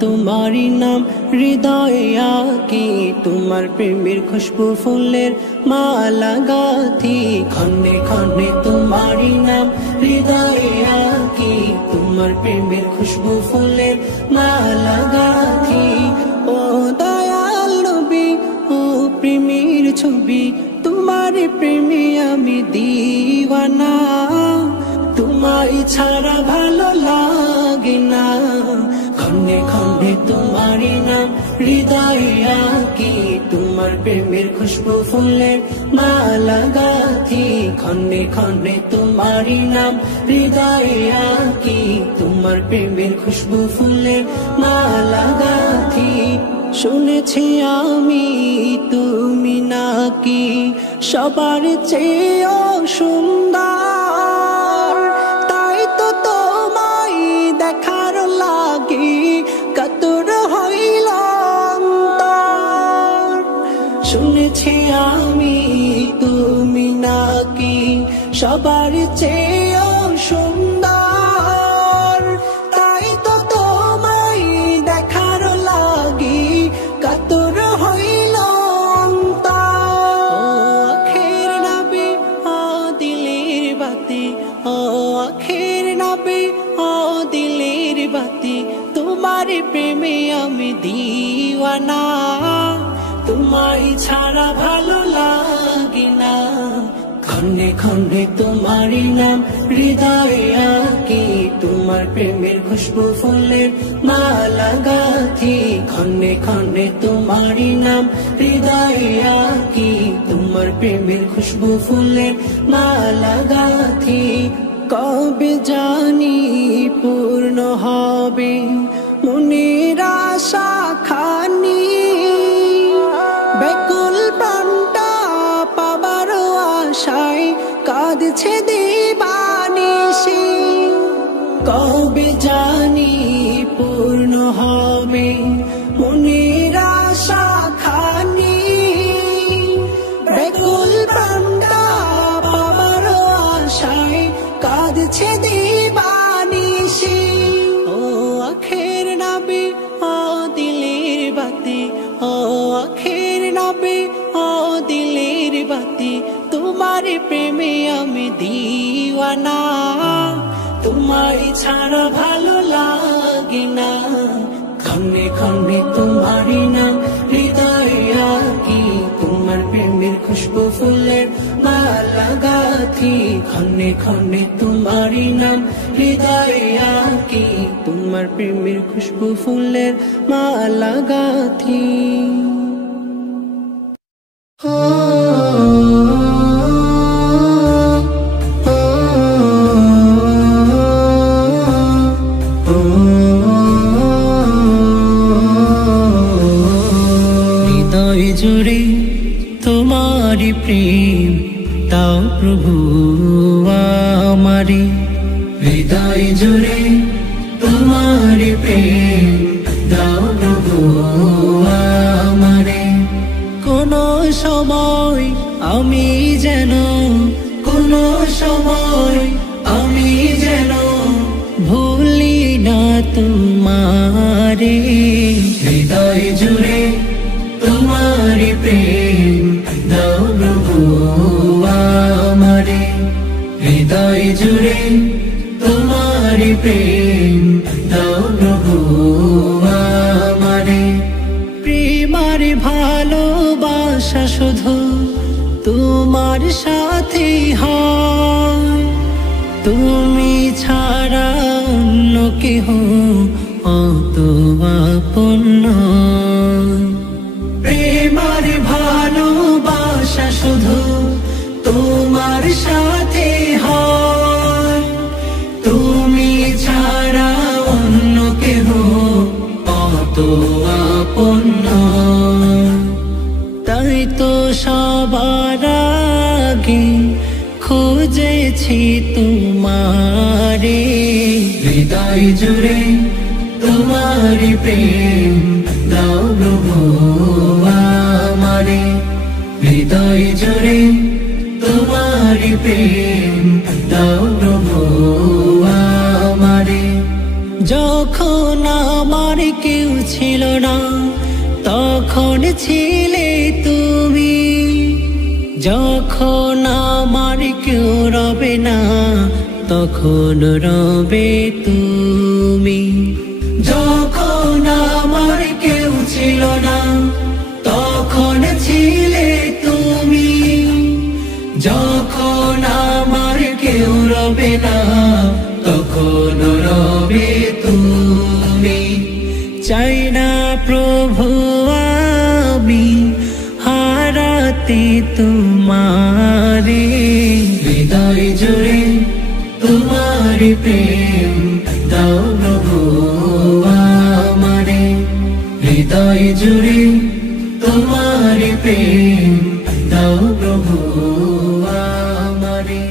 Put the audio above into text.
तुम्हारी नाम हृदय आकी तुम्हार प्रेमेर खुशबू फुलेर माला गाथी खंडे खंडे तुम्हारी नाम हृदय आकी तुम्हार प्रेमेर खुशबू फुलेर माला गाथी ओ दयाल नबी ओ प्रेमेर छवि तुम्हारे प्रेमे आमी दीवाना तुम्हारी छाड़ा भालो लागे ना खंडे खंडे तुम्हारी नाम हृदय आकी तुम्हार प्रेमेर खुशबू फुलेर माला गाथी खंडे खंडे तुम्हारी नाम हृदय आकी तुम्हार प्रेमेर खुशबू फुलेर माला गाथी শুনেছি আমি তুমি নাকি সবার চেয়েও সুন্দর তাই তো তোমায় দেখার লাগি কাতর হইল অন্তর শুনেছি আমি তুমি নাকি সবার চেয়েও সুন্দর তাই তো তোমায় দেখার লাগি কাতর হইল আখের নবী ও দিলের বাতি ও আখের নবী ও দিলের বাতি তোমার প্রেমে আমি দিওয়ানা তোমায় ছাড়া ভালো লাগে না खंडे खंडे तुम्हारी नाम हृदय आकी तुम्हार प्रेमेर खुशबू फुलेर माला गाथी खंडे खंडे तुम्हारी नाम हृदय आकी तुम्हार प्रेमेर खुशबू फुलेर माला गाथी कबे जानी पूर्ण हबे मनेर आशा खानी बेकुल प्राणटा पाबार आशाय काঁদছে দিবানিশি কবে জানি পূর্ণ হবে মনের আশা খানি বেকুল প্রাণটা পাবার আশায় কাঁদছে দিবানিশি ও আখের নবী ও দিলের বাতি ও আখের নবী ও দিলের বাতি तुम्हारे प्रेमे आमी दीवाना तुम्हारी छाड़ा भालो लागे ना खंडे खंडे तुम्हारी नाम हृदय आकी तुम्हार प्रेमेर खुशबू फुलेर माला गाथी खंडे खंडे तुम्हारी नाम हृदय आकी तुम्हार प्रेमेर खुशबू फुलेर माला गाथी जुड़े तुम्हारी प्रेम ताओ प्रभु आमारे हृदय जुड़े तुम्हारी प्रेम दाओ प्रभु आमारे कोनो समय आमी जेनो कोनो समय आमी जेनो भूली ना तुम्हारे हृदय जुड़े तुम्हारी प्रेम दाओ प्रभु आमारे हृदय जुड़े तुम्हारी प्रेम दाओ प्रभु आमारे प्रेमार भालोबाशा शुधु तुम्हार साथी हय तुमी छाड़ा अन्य केह अत आपन प्रेमार भालोबाशा शुधु तुम्हार साथे हय तुमी छाड़ा अन्य केह अत आपन ताई तो सबार आगे खुजेছি तुम्हारे हृदय जुड़े तुम्हारी प्रेम दाओ प्रभु आमारे हृदय जुड़े तुम्हारी प्रेम दाओ प्रभु आमारे যখন আমার কেউ না তখন ছিলে তুমি, যখন আমার কেউ রবে না তখন রবে তুমি। যখন আমার কেউ ছিল না তখন ছিলে তুমি, যখন আমার কেউ রবে না তখন রবে তুমি। চাই না প্রভু আমি হারাতে তোমারে, হৃদয় জুড়ে তোমার প্রেম দাও প্রভু আমারে, হৃদয় জুড়ে তোমার প্রেম দাও প্রভু আমারে।